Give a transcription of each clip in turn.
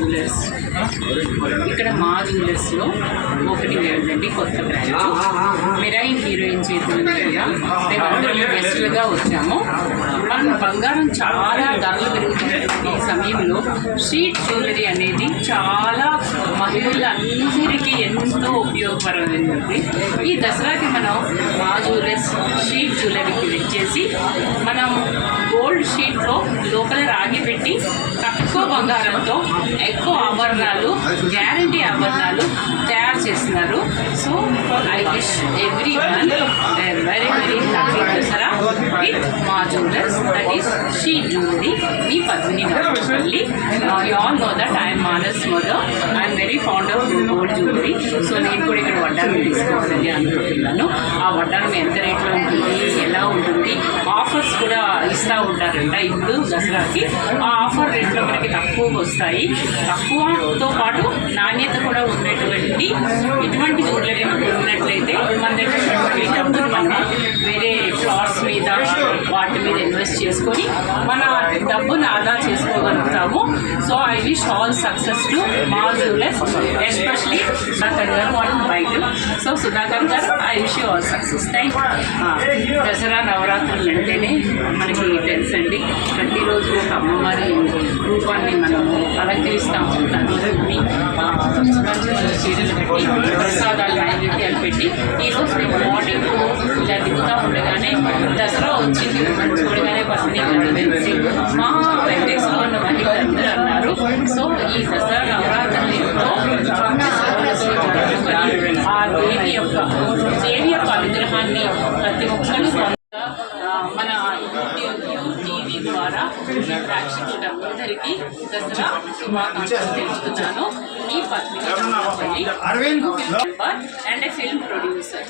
Jewellers ఇక్కడ మా జ్యువెలర్స్లో opening అయిందండి కొత్త బ్రాంచ్. మెరైన్ హీరోయిన్ చేతుల మీదుగా మేమందరం గెస్టులుగా వచ్చాము. మనం బంగారం చాలా ధరలు పెరుగుతున్నటువంటి ఈ సమయంలో షీట్ జ్యువెలరీ అనేది చాలా మహిళలందరికీ ఎంతో ఉపయోగపడమైనది ఈ దసరాకి మనం మా జ్యువెలర్స్ షీట్ జ్యువెలరీకి వచ్చేసి మనం షీట్లో లోపల రాగి పెట్టి తక్కువ బంగారంతో ఎక్కువ ఆభరణాలు గ్యారంటీ ఆభరణాలు తయారు చేస్తున్నారు. So I wish everyone very very happy Dasara with Maa jewellers that is she jewellery me Padmini Malli you all know that I'm Manas mother I'm very fond of gold jewellery so నేను కూడా ఇక్కడ వడ్డానం తీసుకోవాలని అనుకుంటున్నాను. ఆ వడ్డానం ఎంత రేట్లో ఉంటుంది ఎలా ఉంటుంది ఆఫర్స్ కూడా ఇస్తూ ఉంటారంట ఇప్పుడు దసరాకి. ఆ ఆఫర్ రేట్లో మనకి తక్కువ వస్తాయి తక్కువతో పాటు నాణ్యత కూడా ఉన్నటువంటి ఇటువంటి జ్యువెలరీ ఉన్నట్లయితే మన దగ్గర ఉన్నటువంటి మనం ఇన్వెస్ట్ చేసుకొని మన డబ్బును ఆదా చేసుకోగలుగుతాము. So I wish all success to Maa jewels especially Sudhakar గారు what bike so Sudhakar garu I wish you all success. Thank Dasara నవరాత్రులు అంటేనే మనకి తెలుసు అండి. ప్రతిరోజు ఒక అమ్మవారి రూపాన్ని మనము అలంకరిస్తాము. తల్లిని మంచి మంచి చీరలు పెట్టి ప్రసాదాలు నైవేద్యాలు పెట్టి ఈరోజు మేము మార్నింగ్ వచ్చింది చూడగానే మహిళలందరూ అన్నారు సో ఈ దసరా ఆ దేవి యొక్క దేవి యొక్క అనుగ్రహాన్ని ప్రతి ఒక్కరు మన టీవీ ద్వారా ప్రేక్షకులందరికీ దసరా శుభాకాంక్షలు తెలుపుతున్నాను మీ పత్రిక and a film producer.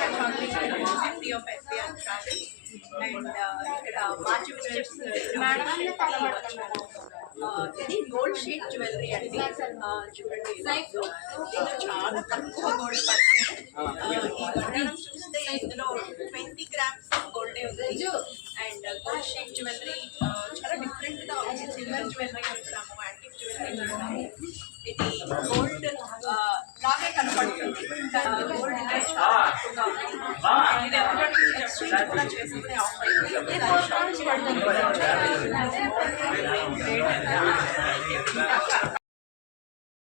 University of SBR Travels and uh, ఇక్కడ మా జ్యువెలర్స్ ఇది గోల్డ్ షీట్ జ్యువెలరీ అండి. చూడండి. ఇందులో చాలా తక్కువ గోల్డ్ పడుతుంది. చూస్తే ఇందులో ట్వంటీ గ్రామ్స్ గోల్డే ఉంది. అండ్ గోల్డ్ షీట్ జ్యువెలరీ చాలా డిఫరెంట్గా ఉంది. సిల్వర్ జ్యువెలరీ చూసాము యాంటిక్ జ్యువెలరీ ఇది గోల్డ్ లాగే కనపడుతుంది. గోల్డ్ చాలా తక్కువగా ఉంది. ఇది ఎవరికి ఎక్స్చేంజ్ కూడా చేసుకునే ఆఫర్ ఇది